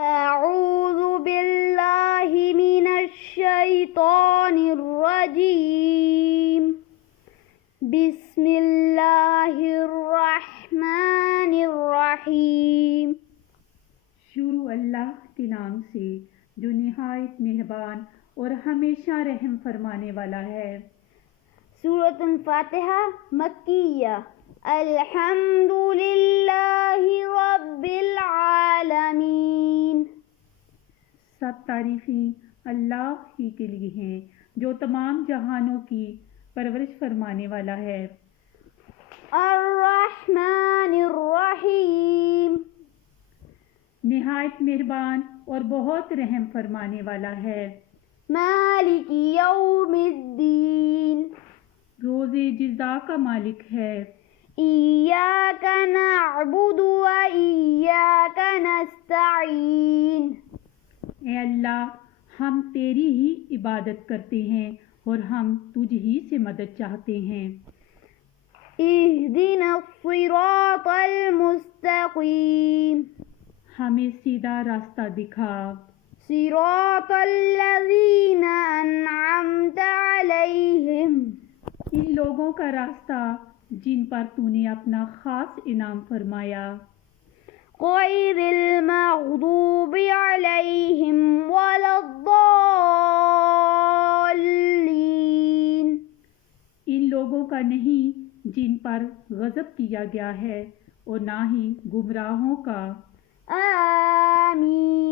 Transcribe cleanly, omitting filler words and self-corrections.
أعوذ بالله من الشيطان الرجيم بسم الله الرحمن الرحيم. شروع اللہ کے نام سے جو نہایت مہربان اور ہمیشہ رحم فرمانے والا ہے. سورۃ الفاتحہ مکیہ. الحمد للہ رب العالمین. سب تعریفیں اللہ ہی کے لیے ہیں جو تمام جہانوں کی پرورش فرمانے والا ہے. الرحمن الرحیم. نہایت مہربان اور بہت رحم فرمانے والا ہے. مالک یوم الدین. روز جزا کا مالک ہے. ایاک نعبد و ایاک نستعین. اے اللہ، ہم تیری ہی عبادت کرتے ہیں اور ہم تجھ ہی سے مدد چاہتے ہیں. اہدنا الصراط المستقیم. ہمیں سیدھا راستہ دکھا. صراط الذین انعمت علیہم. ان لوگوں کا راستہ جن پر تو نے اپنا خاص انعام فرمایا. غیر المغضوب علیہم ولا الضالین. ان لوگوں کا نہیں جن پر غضب کیا گیا ہے اور نہ ہی گمراہوں کا. آمین.